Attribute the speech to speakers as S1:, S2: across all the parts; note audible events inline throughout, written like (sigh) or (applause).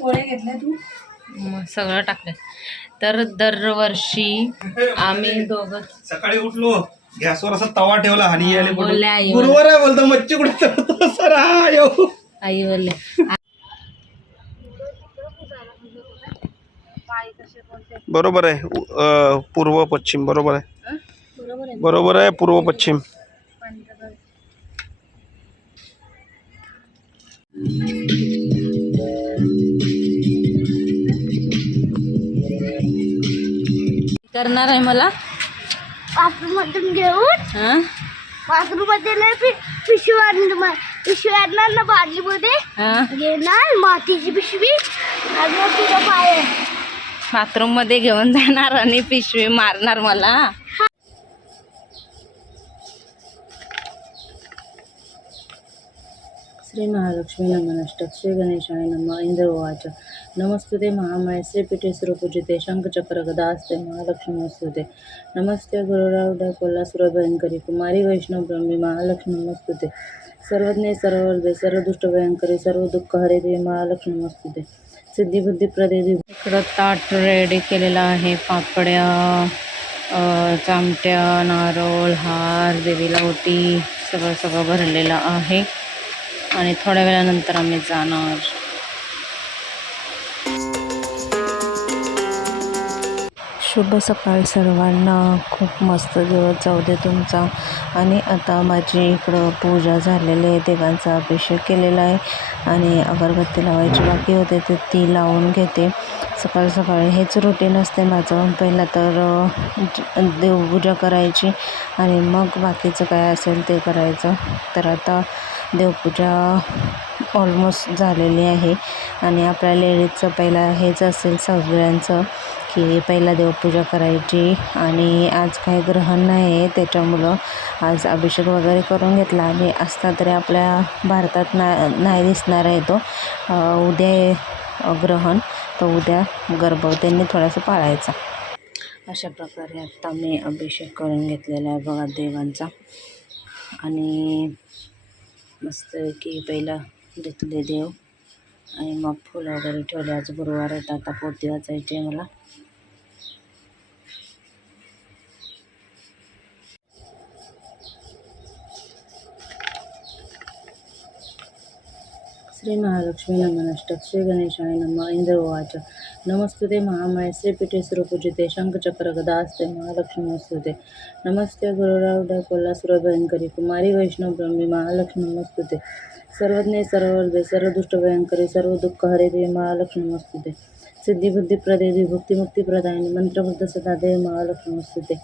S1: पोळे घेतले तू?
S2: मग सगळं टाकलं तर दरवर्षी आम्ही दोघं
S3: सकाळी उठलो गॅसवर असा तवा ठेवला आणि यायला बोललो,
S2: आई
S3: गुरुवार आहे बोलतो मच्छी कुठे (laughs) सर हा
S2: आई बोलले
S3: बरोबर आहे पूर्व पश्चिम बरोबर आहे.
S2: बरोबर आहे.
S3: बरोबर आहे पूर्व पश्चिम.
S2: करणार आहे मला.
S4: बाथरूम मधून घेऊन
S2: हा?
S4: बाथरूममध्ये पि- पिशवी आणली पिशवी आणणार ना बादलीमध्ये.
S2: हा?
S4: घेणार मातीची पिशवी. आणि मग तुझं पाय
S2: बाथरूममध्ये घेऊन जाणार आणि पिशवी मारणार मला. श्री महालक्ष्मी नमनष्टक श्री गणेशाय नम. इंद्र उवाच नमस्तुते महामाय पीठे सुरपूजिते शंखचक्र गदा असते महालक्ष्मी वस्तुते नमस्ते गुरुरावडा कोल्हासुर भयंकरी कुमारी वैष्णव ब्रह्मी महालक्ष्मी नमस्तुते सर्वज्ञ सर्ववर्धे सर्वदुष्ट भयंकरी सर्व दुःख हरे महालक्ष्मी नमस्तुते सिद्धी बुद्धी प्रदेवी इकडं ताट रेडी केलेला आहे. पापड्या चामट्या नारळ हार देवीला ओटी सगळं सगळं भरलेलं आहे. आणि थोड्या वेळानंतर आम्ही जाणार. शुभ सकाळ सर्वांना. खूप मस्त दिवस जाऊ दे तुमचा. आणि आता माझी इकडं पूजा झालेली आहे. देवांचा अभिषेक केलेला आहे. आणि अगरबत्ती लावायची बाकी होते तर ती लावून घेते. सकाळ सकाळी हेच रुटीन असते माझं. पहिलं तर देवपूजा करायची आणि मग बाकीचं काय असेल ते करायचं. तर आता देवपूजा ऑलमोस्ट झालेली आहे. आणि आपल्या लेडीजचं पहिला हेच असेल सगळ्यांचं की पहिला देवपूजा करायची. आणि आज काही ग्रहण नाही आहे त्याच्यामुळं आज अभिषेक वगैरे करून घेतला. आणि असता तरी आपल्या भारतात ना नाही दिसणार आहे तो. उद्या ग्रहण तर उद्या गर्भवतींनी थोडासा पाळायचा. अशा प्रकारे आत्ता मी अभिषेक करून घेतलेला आहे बघा देवांचा. आणि मस्त की पहिला घेतले देव आणि मग फुलं वगैरे ठेवले. आज गुरुवार आहेत आता पोती वाचायची आहे मला. श्री महालक्ष्मी नमनष्टक. श्री गणेशाय नम. इंद्रवाच उवाच. नमस्तुते महामाय श्रीपीठे सुरपूजिते शंखचक्र गदास्ते. असते महालक्ष्मी वस्तुते नमस्ते गुरुरावडा कोल्हा भयंकरी कुमारी वैष्णव ब्रह्मी महालक्ष्मी नमस्तुते सर्वज्ञ सर्ववर्धे सर्वदुष्ट भयंकरी सर्व दुःख हरे देवी महालक्ष्मी नमस्तुते सिद्धी बुद्धी प्रदेवी भुक्तिमुक्ती प्रदायिनी मंत्रबुद्ध सदा देवी महालक्ष्मी नमस्तुते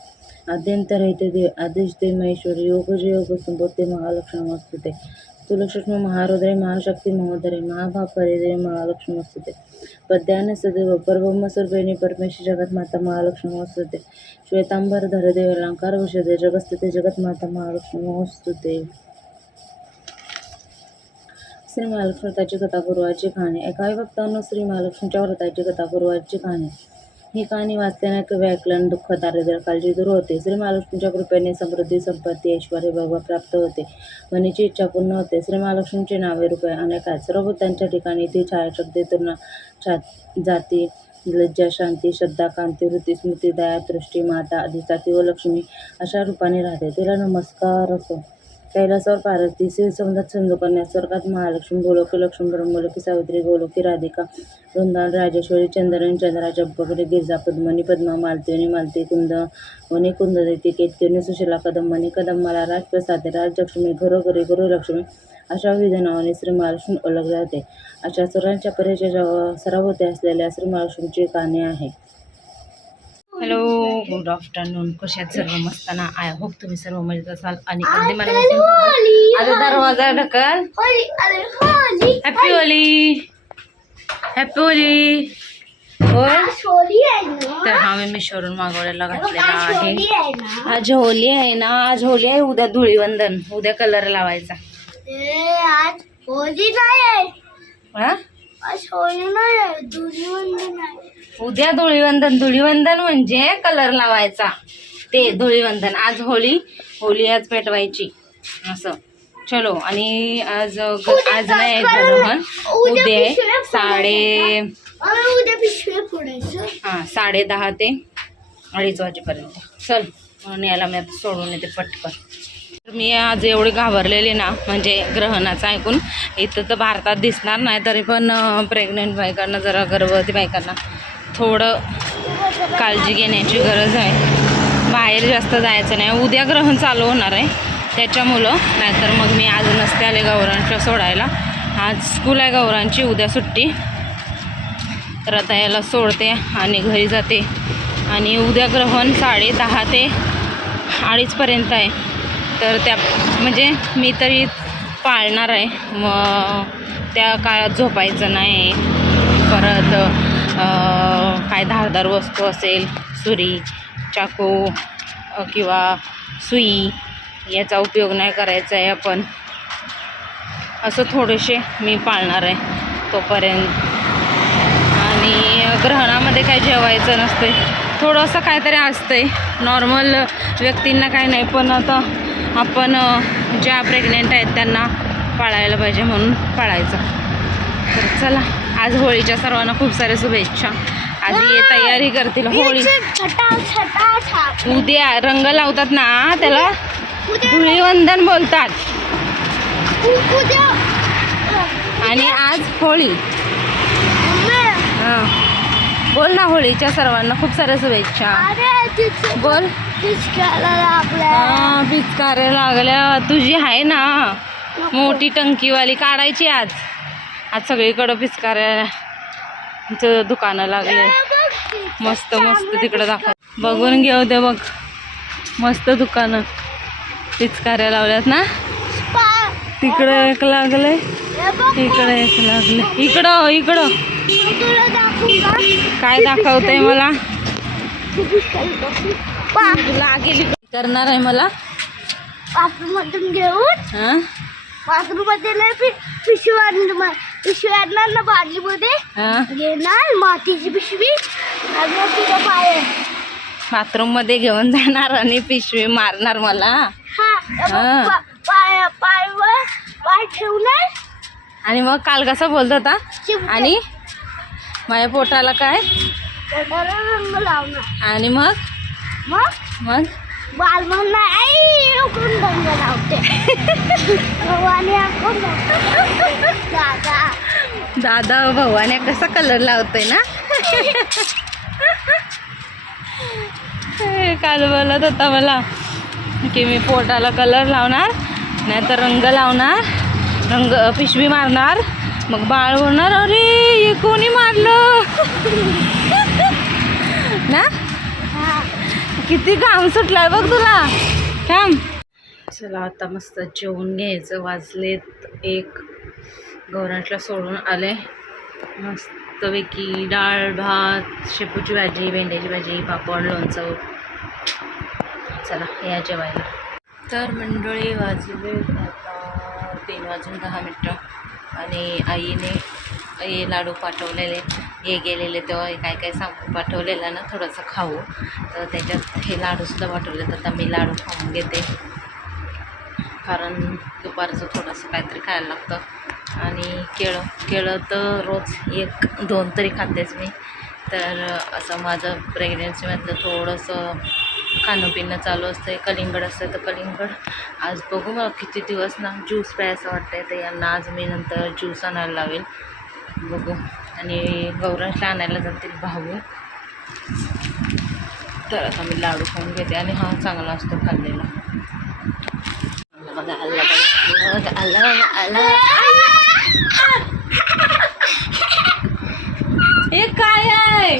S2: आद्यंतरहिते देव आदेश देव महेश्वरी योगज योग संपत्ती महालक्ष्मी नमस्तुते तुलसूक्ष्म महारुद्रे महाशक्ती महोदरे महाभापरे देवी महालक्ष्मी नमस्तुते पद्यान सदैव परब्रह्म सर्वेणी परमेश्वर जगन्माता महालक्ष्मी नमस्तुते श्वेतांबर धरदेव अलंकार वशदे जगस्थिते जगन्माता महालक्ष्मी नमस्तुते श्री महालक्ष्मी व्रताची कथा गुरुवारची कहाणी. एकाही भक्तांनो श्री महालक्ष्मीच्या व्रताची कथा गुरुवारची कहाणी. ही कहाणी वाचल्याने किंवा ऐकल्याने दुःख दारिद्र्य काळजी दूर होते. श्री महालक्ष्मीच्या कृपेने समृद्धी संपत्ती ऐश्वर भगवा प्राप्त होते. मनीची इच्छा पूर्ण होते. श्री महालक्ष्मीचे नावे रूपे अनेक आहेत. सर्व बुद्धांच्या ठिकाणी ती छायाशक्ती तुर्ण छा जाती लज्जा शांती श्रद्धा कांती वृत्ती स्मृती दया दृष्टी माता अधिसाती व लक्ष्मी अशा रूपाने राहते. तिला नमस्कार असो. कैलासवर पार्वती श्री समुद्रात सिंधू करण्यास स्वर्गात महालक्ष्मी गोलोकी लक्ष्मी ब्रह्मलोकी सावित्री गोलोकी राधिका वृंदावन राजेश्वरी चंद्रन चंद्राच्या बगडे गिरजा पद्मनी पद्मा मालतीवनी मालती कुंद वनी कुंद देती केतकीवनी सुशिला कदंबनी कदंबाला राजप्रसादे राजलक्ष्मी घरोघरी गुरुलक्ष्मी अशा विविध नावाने श्री महालक्ष्मी ओळखले जाते. अशा सर्वांच्या परिचयाच्या होते असलेल्या श्री महालक्ष्मीची कहाणी आहे. Hello good afternoon. कशात सर्व मस्ताना आय होप तुम्ही सर्व मजेत असाल आणि अगदी मला आता दरवाजा ढकल हॅपी होली हॅपी होली होय?
S4: ना?
S2: तर हा मी मिशोरून मागवलेला घातलेला आहे.
S4: ना?
S2: आज होली आहे ना? आज होली आहे. उद्या धुळीवंदन उद्या कलर लावायचा.
S4: आज होली नाही आहे.
S2: हा?
S4: आज होली नाही आहे. धुलीवंदन आहे.
S2: उद्या धुळीवंदन. धुळीवंदन म्हणजे कलर लावायचा. ते धुळीवंदन. आज होळी. होळी आज पेटवायची. असं. चलो. आणि आज आज नाही ग्रहण उद्या साडे हां साडे दहा ते अडीच वाजेपर्यंत. चल. म्हणून याला मी आता सोडून येते पटकन. तर मी आज एवढी घाबरलेली ना म्हणजे ग्रहणाचं ऐकून इथं तर भारतात दिसणार नाही तरी पण प्रेग्नेंट बायकांना जरा गर्भवती बायकांना थोडं काळजी घेण्याची गरज आहे. बाहेर जास्त जायचं नाही. उद्या ग्रहण चालू होणार आहे. त्याच्यामुळं नाहीतर मग मी आज नसते आले गौरांच्या सोडायला. आज स्कूल आहे गौरांची. उद्या सुट्टी. तर आता याला सोडते आणि घरी जाते. आणि उद्या ग्रहण साडे दहा ते अडीचपर्यंत आहे. तर त्या म्हणजे मी तरी पाळणार आहे. मग त्या काळात झोपायचं नाही. परत काय धारदार वस्तू असेल सुरी चाकू किंवा सुई याचा उपयोग नाही करायचा आहे आपण. असं थोडेसे मी पाळणार आहे तोपर्यंत. आणि ग्रहणामध्ये काय जेवायचं नसते थोडंसं काहीतरी असतंय. नॉर्मल व्यक्तींना काही नाही पण आता आपण ज्या प्रेग्नेंट आहेत त्यांना पाळायला पाहिजे म्हणून पाळायचं. तर चला आज होळीच्या सर्वांना खूप साऱ्या शुभेच्छा. ये तयारी करतील होळी. उद्या रंग लावतात ना त्याला धुळीवंदन बोलतात. आणि आज होळी. हां. बोल ना होळीच्या सर्वांना खूप साऱ्या शुभेच्छा. बोल. पिचकारे लागल्या. तुझी आहे ना. मोठी टंकीवाली काढायची आज. आज सगळीकडं पिचकाऱ्याचं दुकानं लागले. मस्त मस्त तिकडं दाखव. बघून घेऊ दे बघ. मस्त दुकानं. पिचकाऱ्या लावल्यात ना? तिकडं एक लागलंय. इकडं एक लागले इकडं इकडं.
S4: दाखवू का?
S2: काय दाखवतंय मला? लागेल. करणार आहे मला?
S4: बाथरूममधून घेऊन?
S2: हां?
S4: बाथरूममध्ये लय पि पिशवी पिशवी आणणार ना बादलीमध्ये घेणार मातीची पिशवी. आणि पाय.
S2: बाथरूममध्ये घेऊन जाणार आणि पिशवी मारणार मला.
S4: पाय पायवर पाय ठेवणार.
S2: आणि मग काल कसा बोलत होता. आणि? माझ्या पोटाला काय?
S4: पोटाला रंग लावणार.
S2: आणि मग?
S4: मग?
S2: मग?
S4: बाल म्हणणार आई उकडून बंद लावते. भवानी आपण दादा.
S2: दादा भवाने कसा कलर लावतोय ना? काल बोलत होता मला की मी पोटाला कलर लावणार नाहीतर रंग लावणार रंग पिशवी मारणार मग बाळ होणार. अरे हे कोणी मारलं? ना? किती घाम सुटलाय बघ तुला. थांब. चला आता मस्त जेवून घ्यायचं. वाजलेत एक. गौरांटला सोडून आले. मस्तपैकी डाळ भात शेपूची भाजी भेंड्याची भाजी पापड लोणचं. चला या जेवायला. तर मंडळी वाजले आता तीन वाजून दहा मिनटं. आणि आईने आई लाडू पाठवलेले. हे गेलेले तेव्हा काय काय सांगून पाठवलेलं ना थोडंसं खाऊ. तर त्याच्यात हे लाडूसुद्धा पाठवले तर आता मी लाडू खाऊन घेते. कारण दुपारचं थोडंसं काहीतरी खायला लागतं. आणि केळं केळं तर रोज एक दोन तरी खातेच मी. तर असं माझं प्रेग्नेन्सीमधलं थोडंसं खाणं पिणं चालू असतं कलिंगड असतं तर कलिंगड. आज बघू मला किती दिवस ना ज्यूस प्यायचं वाटतंय. तर यांना आज मी नंतर ज्यूस आणायला लावेल. बघू. आणि गौरांशला आणायला जातील भाऊ. तर आता मी लाडू खाऊन घेते आणि हा चांगला असतो खाल्लेला. बघा, आला बघा, आला आला. हे काय आहे?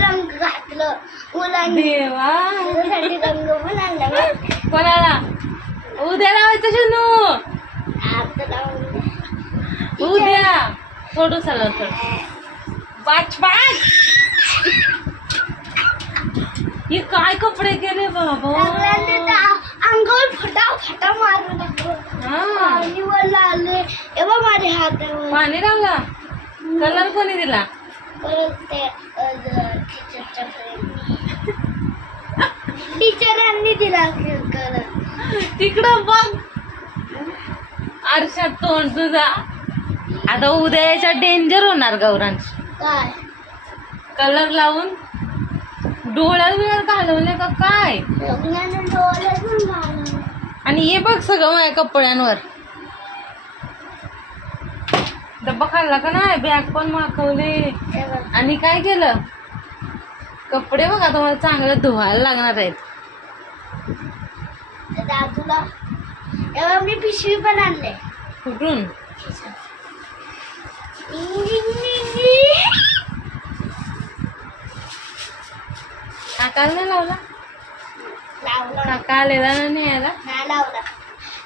S4: रंग घातलं मुलांनी रंग.
S2: कोणाला? उद्या लावायचं शनू. उद्या. थोडं चालव थोडं. पाच पाच हे काय कपडे केले बाबा?
S4: अंगावर फटा फटा मारून टाकलं.
S2: हा.
S4: पाणी वर आले एव्हा माझ्या हातावर.
S2: पाणी लावला? कलर कोणी दिला?
S4: टीचरांनी दिला कलर
S2: तिकडं बघ. आरशात तोंड तुझा. आता उद्या याच्यात डेंजर होणार गौरांश.
S4: काय?
S2: कलर लावून डोळ्यात बिळ्यात घालवले का काय?
S4: लग्नानं डोळे पण घालवले.
S2: आणि हे बघ सगळं माझ्या कपड्यांवर. डब्बा खाल्ला का नाही? बॅग पण माखवले
S4: हे बघ.
S2: आणि काय केलं? कपडे बघा तुम्हाला चांगले धुवायला लागणार आहेत.
S4: दादूला मी पिशवी पण आणले.
S2: कुठून? काकाला नाही लावला?
S4: लावला.
S2: काका आलेला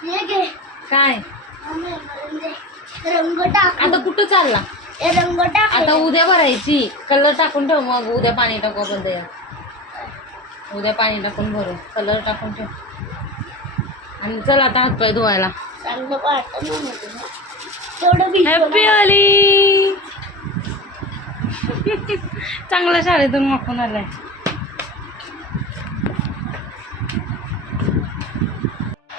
S2: नाही
S4: घे.
S2: काय.
S4: रंग टाक
S2: आता कुठं चालला?
S4: रंग टाक
S2: आता उद्या भरायची. कलर टाकून ठेव मग. उद्या पाणी टाकू आपण त्याच्यात उद्या पाणी टाकून भरू. कलर टाकून ठेव. आणि चल आता हातपाय धुवायला.
S4: चांगलं वाटत ना तुला तेवढं भिजलं
S2: हॅपी होली चांगल्या शाळेतून मागून आलाय.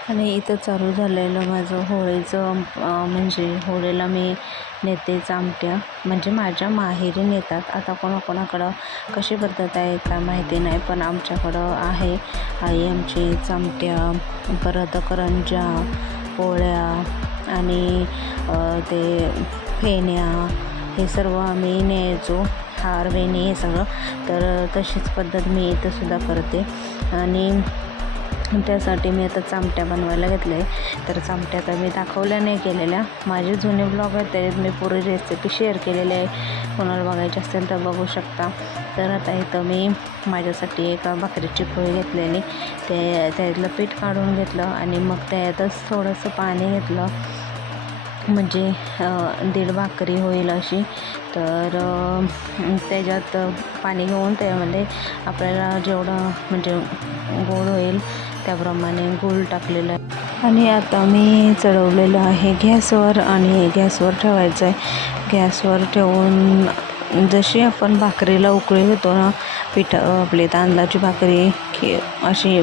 S5: आणि इथं चालू झालेलं माझं होळीचं म्हणजे होळीला मी नेते चामट्या म्हणजे माझ्या माहेरी नेतात. आता कोणाकोणाकडं कशी पद्धत आहे का माहिती नाही पण आमच्याकडं आहे. आई आमची चामट्या परत करंजा पोळ्या आणि ते फेण्या हे सर्व आम्ही न्यायचो हार वेणी हे सगळं. तर तशीच पद्धत मी इथंसुद्धा करते. आणि त्यासाठी मी आता चामट्या बनवायला घेतले आहे तर चामट्या तर मी दाखवल्या नाही केलेल्या. माझे जुने ब्लॉग आहेत त्याच्यात मी पुरी रेसिपी शेअर केलेली आहे. कोणाला बघायची असेल तर बघू शकता. तर आता इथं मी माझ्यासाठी एका भाकरीची पोळी घेतलेली. ते त्यातलं पीठ काढून घेतलं आणि मग त्यातच थोडंसं पाणी घेतलं. म्हणजे दीड भाकरी होईल अशी. तर त्याच्यात पाणी घेऊन त्यामध्ये आपल्याला जेवढं म्हणजे गोड होईल त्याप्रमाणे गूळ टाकलेलं आहे. आणि आता मी चढवलेलं आहे गॅसवर आणि गॅसवर ठेवायचं आहे. गॅसवर ठेवून जशी आपण भाकरीला उकळी घेतो ना पिठं आपली तांदळाची भाकरी की अशी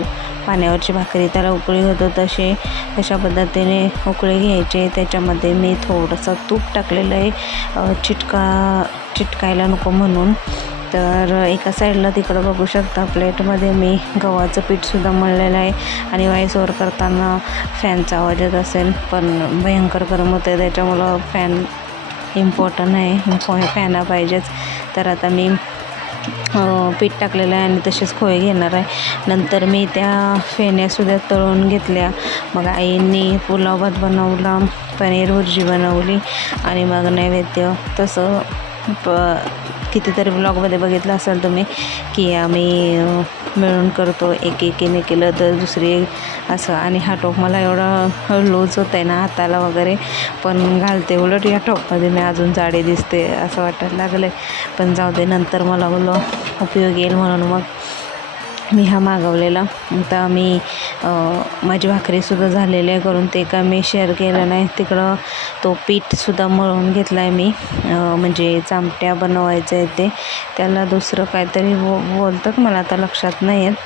S5: पाण्यावरची भाकरी त्याला उकळी होतो तशी तशा पद्धतीने उकळी घ्यायचे त्याच्यामध्ये मी थोडंसं तूप टाकलेलं आहे. चिटका चिटकायला नको म्हणून. तर एका साईडला तिकडं बघू शकता प्लेटमध्ये मी गव्हाचं पीठसुद्धा मळलेलं आहे आणि वाईसवर करताना फॅनचा आवाज येत असेल पण भयंकर गरम होतं त्याच्यामुळं फॅन इम्पॉर्टंट आहे. फॅना पाहिजेच. तर आता मी पीठ टाकलेलं आहे आणि तसेच खोय घेणार आहे. नंतर मी त्या फेण्यासुद्धा तळून घेतल्या. मग आईंनी पुलाव भात बनवला पनीर भुर्जी बनवली आणि मग नैवेद्य तसं प कितीतरी ब्लॉगमध्ये बघितलं असाल तुम्ही की आम्ही मिळून करतो एक एकीने केलं तर दुसरी असं. आणि हा टॉप मला एवढा लूज होत आहे ना हाताला वगैरे पण घालते उलट या टॉपमध्ये मी अजून जाडे दिसते असं वाटायला लागलं आहे पण जाऊ दे नंतर मला बोललो उपयोग येईल म्हणून मग. मी हा मागवलेला. आता मी माझी भाकरीसुद्धा झालेली आहे करून ते का मी शेअर केलं नाही. तिकडं तो पीठसुद्धा मळून घेतला आहे मी म्हणजे चामट्या बनवायचं आहे ते. त्याला दुसरं काहीतरी बो बोलतात मला आता लक्षात नाही आहेत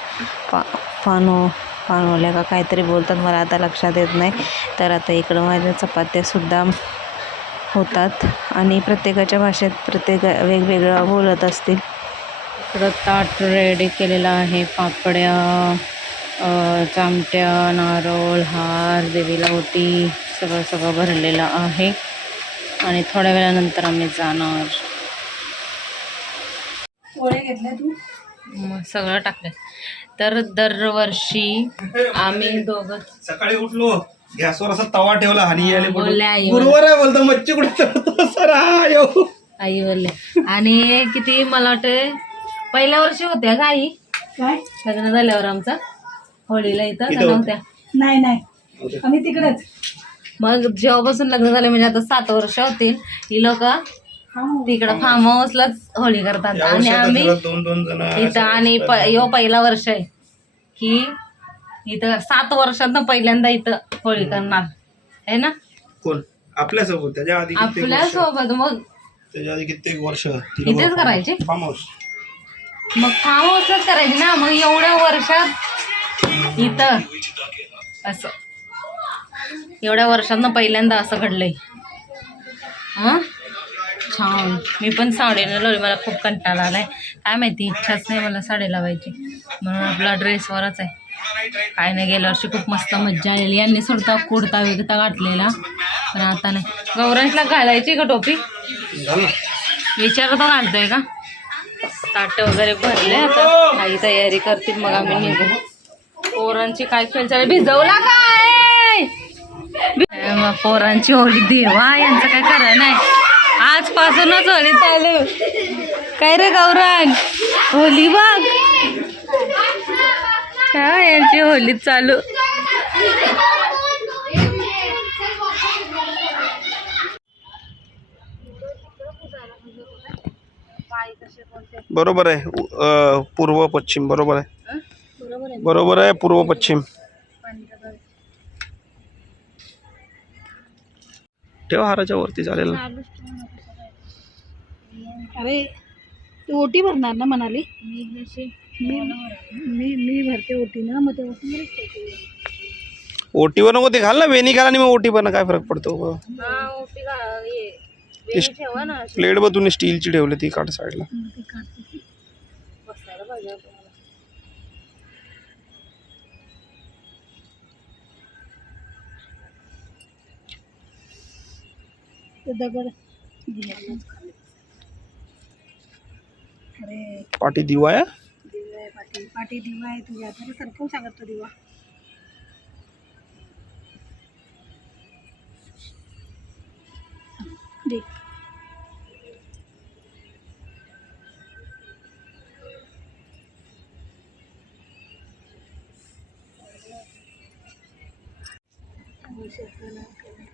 S5: पा पानो पानवल्या का काहीतरी बोलतात मला आता लक्षात येत नाही. तर आता इकडं माझ्या चपात्यासुद्धा होतात. आणि प्रत्येकाच्या भाषेत प्रत्येक वेगवेगळं बोलत असतील.
S2: इकडं ताट रेडी केलेलं आहे. पापड्या अ, चामट्या नारळ हार देवीला ओटी सगळं सगळं भरलेलं आहे. आणि थोड्या वेळानंतर आम्ही जाणार. सगळं टाकलं तर दरवर्षी आम्ही दोघं
S3: सकाळी उठलो. गॅसवर असा तवा ठेवला. आणि बोलतो मच्छी कुठे हा
S2: आई बोलले आणि किती मला वाटते पहिल्या वर्षी होत्या का आई?
S1: काय?
S2: लग्न झाल्यावर आमचा? होळीला इथं का
S3: इथं होत्या.
S2: नव्हत्या?
S1: नाही नाही. आम्ही तिकडेच.
S2: मग जेव्हापासून लग्न झाले म्हणजे आता सात वर्ष होतील ही लोक तिकडं फार्म हाऊसलाच होळी करतात.
S3: या
S2: आणि
S3: वर्षी
S2: आम्ही
S3: घरात दोन दोन जण
S2: इथं आणि प- ह्यो पहिला वर्ष आहे की इथं सात वर्षात पहिल्यांदा इथं होळी करणार. आहे ना?
S3: कोण? त्याच्या आधी कित्येक
S2: आपल्या
S3: वर्ष.
S2: सोबत मग
S3: त्याच्या आधी कित्येक वर्ष.
S2: इथेच करायचे?
S3: फार्म हाऊस
S2: मग फार्म हाऊसलाच करायचे ना मग एवढ्या वर्षात इथं असं. एवढ्या वर्षांना पहिल्यांदा असं घडलंय. हां? छान. मी पण साडीनं लावली मला खूप कंटाळा आलाय. काय माहिती इच्छाच नाही मला साडी लावायची. म्हणून आपला ड्रेसवरच आहे. काय नाही गेल्या वर्षी खूप मस्त मज्जा आलेली. यांनी सुद्धा कुर्ता विकता घातलेला पण आता नाही. गौरांशला घालायची का टोपी? विचारतो घालतोय का? ताट वगैरे भरले आता. काही तयारी करतील मग आम्ही निघू पोरांची काय खेळ भिजवला काय? पोरांची होळी देवा यांचं काय खरं नाही. आजपासूनच होळी चालू. काय रे गौरांग? होली बघ. हा यांची होली चालू.
S3: बरोबर आहे. पूर्व पश्चिम बरोबर आहे. बरोबर आहे पूर्व पश्चिम. ठेवा हाराच्या वरती चालेल ना.
S1: अरे तू ओटी भरणार ना म्हणाली मी मी मी भरते ओटी ना मग तेव्हा
S3: ओटीवर नको ते घाल ना वेणी घाल आणि मग ओटीवर काय फरक पडतो प्लेट बघ स्टीलची ठेवली ती काढ साईडला
S1: ते दगड दिवा. अरे.
S3: पाठी दिवा आहे?
S1: दिवा आहे पाठी पाठी दिवा आहे तुझ्या. तरी सरकवून सांगत तो दिवा.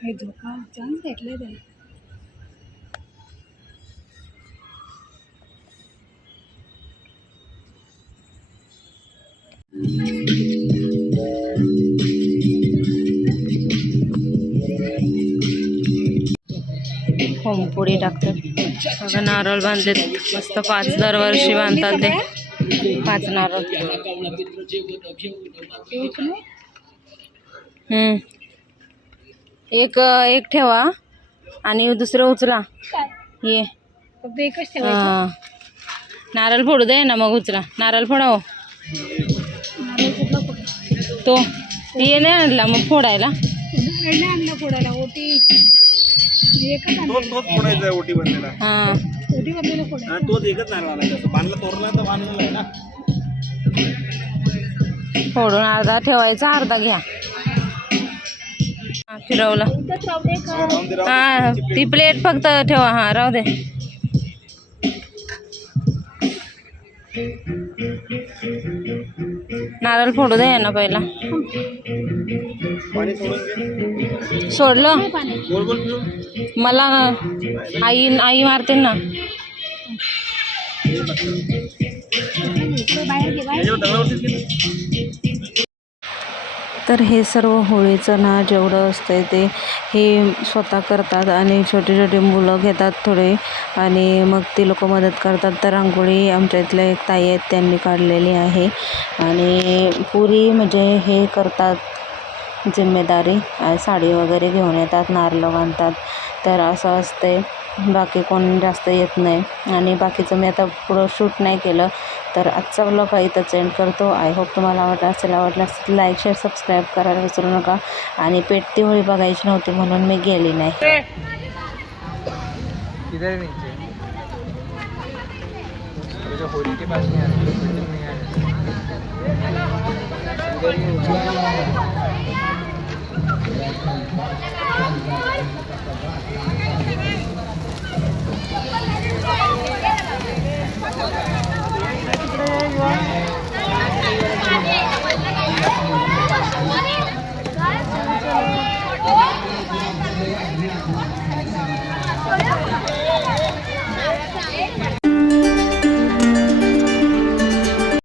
S1: हे झोपा चान्स भेटले त्याला.
S2: होमपुडी टाकतात. बघा नारळ बांधलेत. मस्त पाच दरवर्षी बांधतात ते. पाच नारळ. हम्म. एक एक ठेवा आणि दुसरं उचला. ये.
S1: फक्त एकच ठेवायचं?
S2: हा. नारळ फोडू दे ना मग उचला. नारळ फोडाव.
S1: नारळ कुठला फोडा
S2: तो. ये नाही आणला मग फोडायला.
S1: नाही आणला फोडायला. ओटी. एकच आणला.
S3: तोच फोडायचा आहे ओटी बनलेला
S2: हा.
S1: ओटी बदलेला फोडायला
S3: तोच एकच नाही आला बांधला तोरणा तर बांधलेला आहे ना.
S2: फोडून अर्धा ठेवायचा अर्धा घ्या. हा, फिरवला. हा ती प्लेट फक्त ठेवा हा राहू दे. नारळ फोडू दे ना पहिला. सोडलं. मला आई आई मारते ना.
S1: बाहेर
S5: तर हे सर्व होळीचं ना जेवढं असतं ते हे स्वतः करतात आणि छोटे छोटे मुलं घेतात थोडे. आणि मग ती लोक मदत करतात. तर रांगोळी आमच्या इथल्या एक ताई आहेत त्यांनी काढलेली आहे. आणि पुरी म्हणजे हे करतात जिम्मेदारी साडी वगैरे घेऊन येतात नारळ बांधतात. तर असं असते बाकी कोण जास्त येत नाही. आणि बाकीचं मी आता पुढं शूट नाही केलं. तर आजचा ब्लॉग इथंच एंड करतो. आय होप तुम्हाला आवडला असेल आवडला असेल लाईक शेअर सबस्क्राईब करायला विसरू नका. आणि पेटती होळी बघायची नव्हती म्हणून मी गेली नाही.
S6: What is